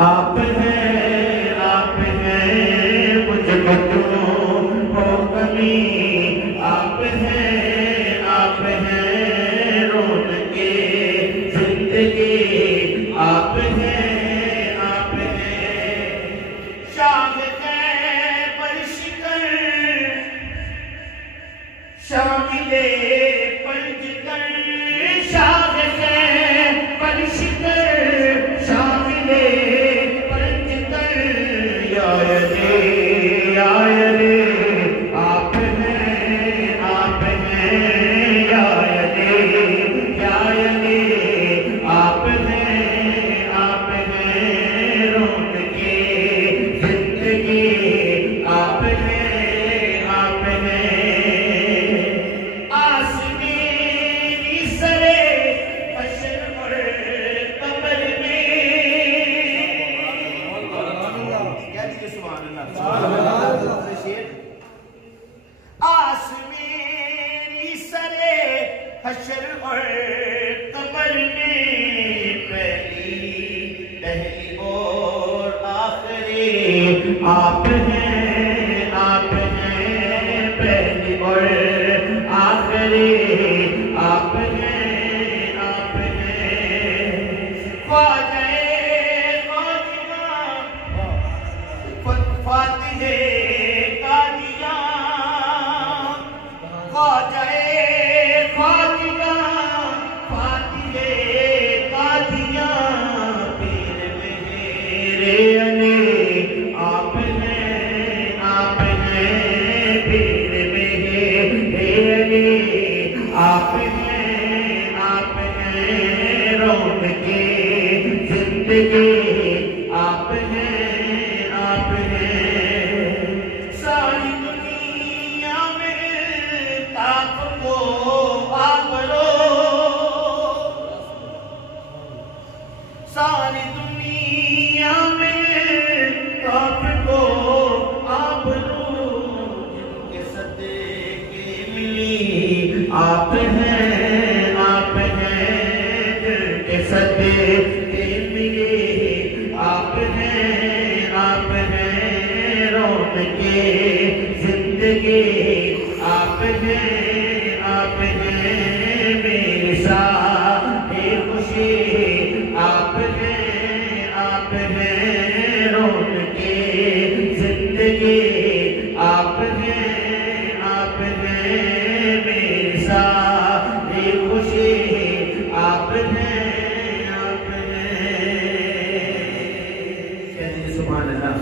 आप हैं मुझको क्यों हो कमी। आप हैं रौनके जिंदगी। आप हैं शागिर्दे परशिकर शामिले पंजकर। शागिर्दे परशिकर शामिले पंजकर। यारे आप हैं यारे आप हैं रौनके जिंदगी। आप हैं आसमानी सरे हश्र और कब्र में। क्या दीजिए सुभान अल्लाह। आसमानी सरे हश्र और कब्र में। पहली और आखिरी आप हैं पहली और आखिरी आप हैं ख्वाजा फातिहे कादिया। ख्वाजा फातिहा फातिहे कादिया। पीर मेरे अली आप हैं पीर मेरे अली। आप हैं रौनके जिंदगी। आप हैं सारी दुनिया में ताप को आप लो। सारी दुनिया में ताप को आप लो। जिनके सदके मिली आप हैं जिनके सदके मिली आप हैं रौनके जिंदगी। आप हैं मेरे साथ खुशी। आप हैं रौनके जिंदगी। आप हैं मेरे साथ खुशी। आप हैं सुभान अल्लाह।